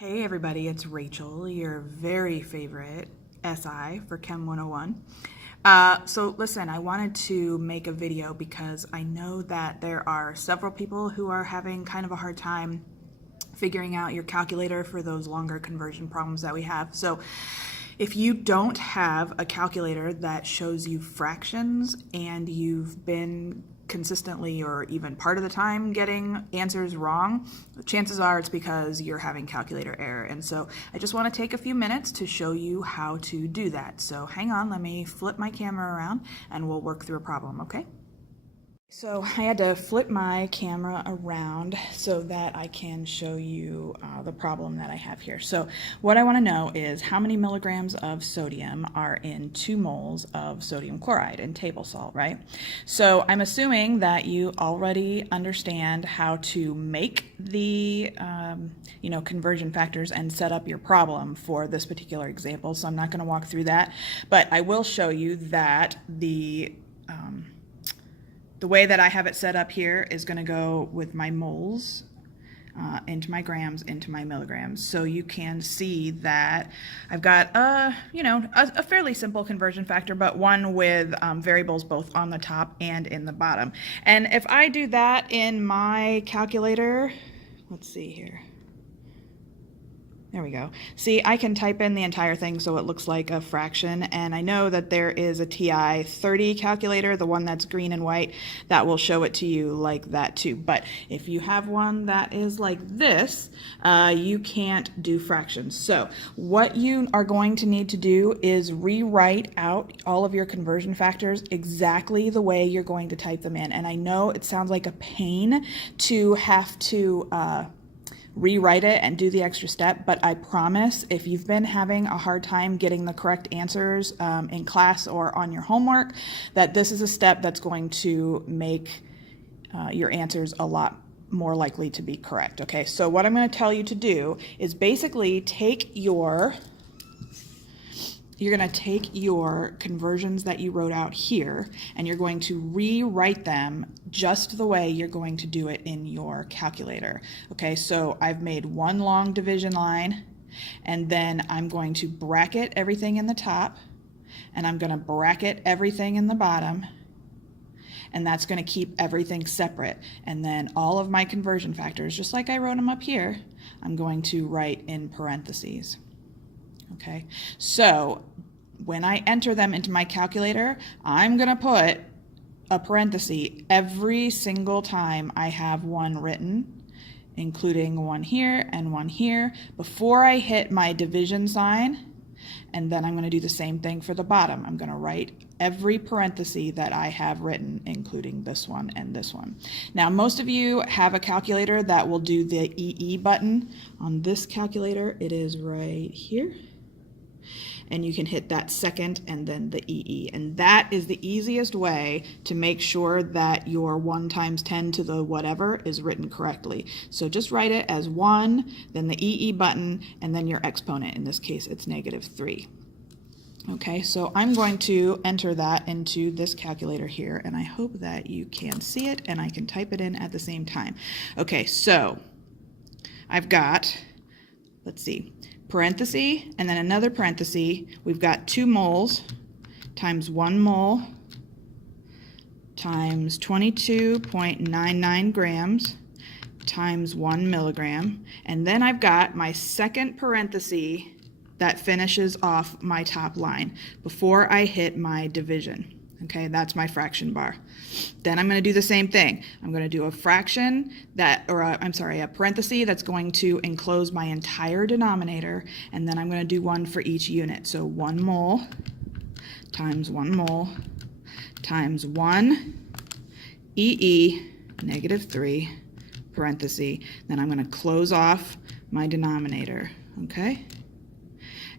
Hey everybody, it's Rachel, your very favorite SI for Chem 101. So listen, I wanted to make a video because I know that there are several people who are having kind of a hard time figuring out your calculator for those longer conversion problems that we have. So if you don't have a calculator that shows you fractions and you've been consistently or even part of the time getting answers wrong, chances are it's because you're having calculator error. And so I just want to take a few minutes to show you how to do that. So hang on, let me flip my camera around and we'll work through a problem, okay? So I had to flip my camera around so that I can show you the problem that I have here. So what I want to know is how many milligrams of sodium are in 2 moles of sodium chloride in table salt, right? So I'm assuming that you already understand how to make the conversion factors and set up your problem for this particular example. So I'm not going to walk through that, but I will show you that the way that I have it set up here is going to go with my moles into my grams into my milligrams. So you can see that I've got a fairly simple conversion factor, but one with variables both on the top and in the bottom. And if I do that in my calculator, let's see here. There we go. See, I can type in the entire thing so it looks like a fraction, and I know that there is a TI 30 calculator, the one that's green and white, that will show it to you like that too. But if you have one that is like this, you can't do fractions. So what you are going to need to do is rewrite out all of your conversion factors exactly the way you're going to type them in. And I know it sounds like a pain to have to rewrite it and do the extra step, but I promise if you've been having a hard time getting the correct answers in class or on your homework, that this is a step that's going to make your answers a lot more likely to be correct. Okay, so what I'm going to tell you to do is basically you're going to take your conversions that you wrote out here and you're going to rewrite them just the way you're going to do it in your calculator. Okay, so I've made one long division line, and then I'm going to bracket everything in the top, and I'm going to bracket everything in the bottom, and that's going to keep everything separate. And then all of my conversion factors, just like I wrote them up here, I'm going to write in parentheses. Okay, so when I enter them into my calculator, I'm going to put a parenthesis every single time I have one written, including one here and one here, before I hit my division sign. And then I'm going to do the same thing for the bottom. I'm going to write every parenthesis that I have written, including this one and this one. Now, most of you have a calculator that will do the EE button. On this calculator, it is right here. And you can hit that second and then the EE. And that is the easiest way to make sure that your 1 times 10 to the whatever is written correctly. So just write it as 1, then the EE button, and then your exponent. In this case, it's -3. Okay, so I'm going to enter that into this calculator here, and I hope that you can see it and I can type it in at the same time. Okay, so I've got, let's see, parenthesis, and then another parenthesis. We've got 2 moles times 1 mole times 22.99 grams times 1 milligram. And then I've got my second parenthesis that finishes off my top line before I hit my division. Okay, that's my fraction bar. Then I'm going to do the same thing. I'm going to do a fraction a parenthesis that's going to enclose my entire denominator, and then I'm going to do one for each unit. So 1 mole times 1 mole times 1 EE -3 parenthesis. Then I'm going to close off my denominator. Okay?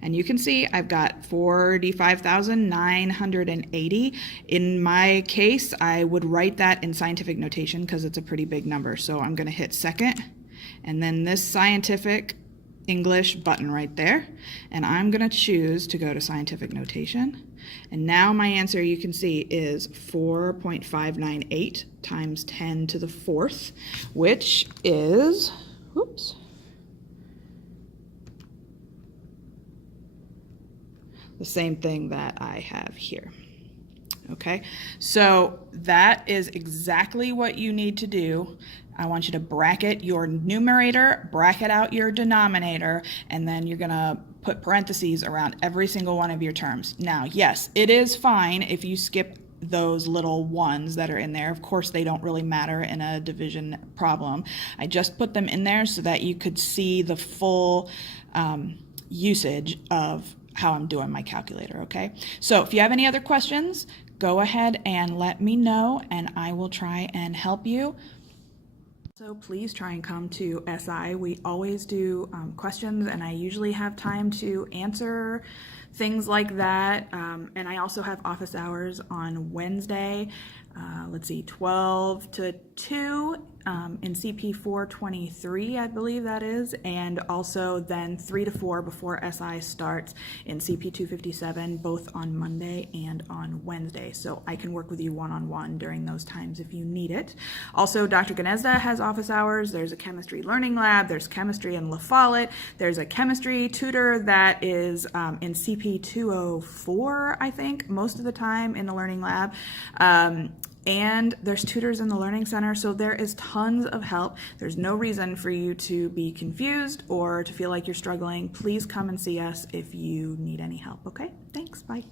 And you can see I've got 45,980. In my case, I would write that in scientific notation because it's a pretty big number. So I'm going to hit second, and then this scientific English button right there. And I'm going to choose to go to scientific notation. And now my answer, you can see, is 4.598 times 10 to the 4th, which is, whoops, the same thing that I have here. Okay, so that is exactly what you need to do. I want you to bracket your numerator, bracket out your denominator, and then you're gonna put parentheses around every single one of your terms. Now, yes, it is fine if you skip those little ones that are in there. Of course, they don't really matter in a division problem. I just put them in there so that you could see the full usage of how I'm doing my calculator, okay? So if you have any other questions, go ahead and let me know and I will try and help you. So please try and come to SI. We always do questions and I usually have time to answer things like that. And I also have office hours on Wednesday, let's see, 12 to 2 in CP 423, I believe that is, and also then 3 to 4 before SI starts in CP 257, both on Monday and on Wednesday. So I can work with you one-on-one during those times if you need it. Also, Dr. Gnezda has office hours. There's a chemistry learning lab. There's chemistry in La Follette. There's a chemistry tutor that is in CP 204, I think, most of the time in the learning lab. And there's tutors in the Learning Center, so there is tons of help. There's no reason for you to be confused or to feel like you're struggling. Please come and see us if you need any help, okay? Thanks, bye.